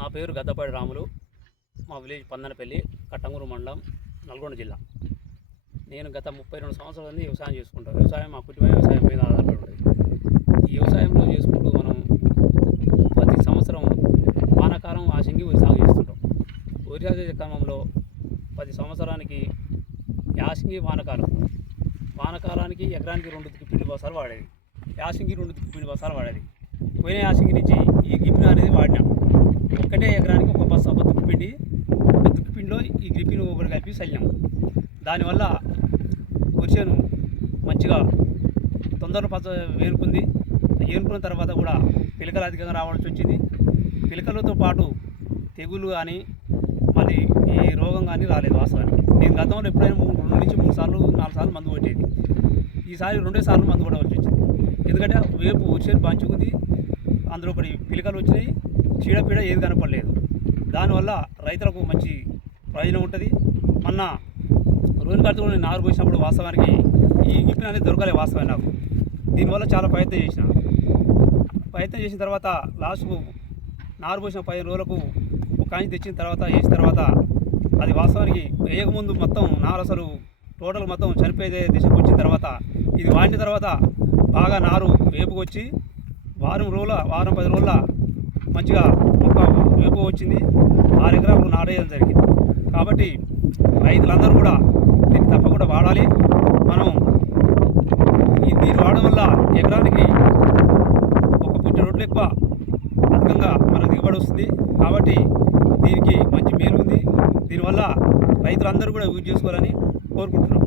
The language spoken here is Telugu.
నా పేరు గద్దపాడి రాములు. మా విలేజ్ పందనపల్లి, కట్టంగూరు మండలం, నల్గొండ జిల్లా. నేను గత 32 సంవత్సరాల నుండి వ్యవసాయం చేసుకుంటాను. వ్యవసాయం మా కుటుంబ వ్యవసాయం మీద ఆధారపడి ఉంటుంది. ఈ వ్యవసాయంలో చేసుకుంటూ మనం ప్రతి సంవత్సరం వానాకాలం యాసంగి వరి సాగు చేస్తుంటాం. వరి సాగు చేసే క్రమంలో 10 సంవత్సరానికి యాసంగి వానకాలానికి ఎకరానికి 2 గిప్పిండి బసాలు వాడేది. యాసంగి 2 గిప్పిండి బసాలు వాడేది. పోయిన యాసంగి నుంచి ఈ గిప్పిని అనేది వాడినాం. ఒకటే ఎకరానికి ఒక దుక్కిపిండిలో ఈ గిప్పిని ఒకటి కలిపి చల్లాం. దానివల్ల వరిసేను మంచిగా తొందరగా వేరుకుంది. ఏరుకున్న తర్వాత కూడా పిలకలు అధికంగా రావాల్సి వచ్చింది. పిలకలతో పాటు తెగులు కానీ మళ్ళీ ఈ రోగం కానీ రాలేదు. వాస్తవానికి నేను గతంలో ఎప్పుడైనా 2 నుంచి 3 సార్లు 4 సార్లు మందు కొట్టేది. ఈసారి 2 సార్లు మందు కొట్టవలసి వచ్చింది. ఎందుకంటే వేపు వరిసేను పంచుకుంది, అందులో ఒకటి పిలకలు వచ్చినాయి, చీడపీడ ఏది కనపడలేదు. దానివల్ల రైతులకు మంచి ప్రయోజనం ఉంటుంది. మొన్న రోజు కడుతూ నారు పోసినప్పుడు వాస్తవానికి ఈ గిప్పిన అనేది దొరకలే. వాస్తవం నాకు దీనివల్ల చాలా ప్రయత్నం చేసిన తర్వాత లాస్ట్కు నారు పోసిన 15 రోజులకు ఒక కాంచి తెచ్చిన తర్వాత వేసిన తర్వాత అది వాస్తవానికి వేయకముందు మొత్తం నారు అసలు టోటల్ మొత్తం చనిపోయే దిశకు వచ్చిన తర్వాత ఇది వాడిన తర్వాత బాగా నారు వేపుకొచ్చి వారం 10 రోజుల మంచిగా ఒక వేపు వచ్చింది. 6 ఎకరాలకు నాటేయడం జరిగింది. కాబట్టి రైతులందరూ కూడా దీన్ని తప్పకుండా వాడాలి. మనం దీన్ని వాడడం వల్ల ఎకరానికి 1 పుట్టి రొట్టెలు ఎక్కువ అధికంగా మనకు దిగుబడి వస్తుంది. కాబట్టి దీనికి మంచి మేలు ఉంది. దీనివల్ల రైతులందరూ కూడా యూజ్ చేసుకోవాలని కోరుకుంటున్నాం.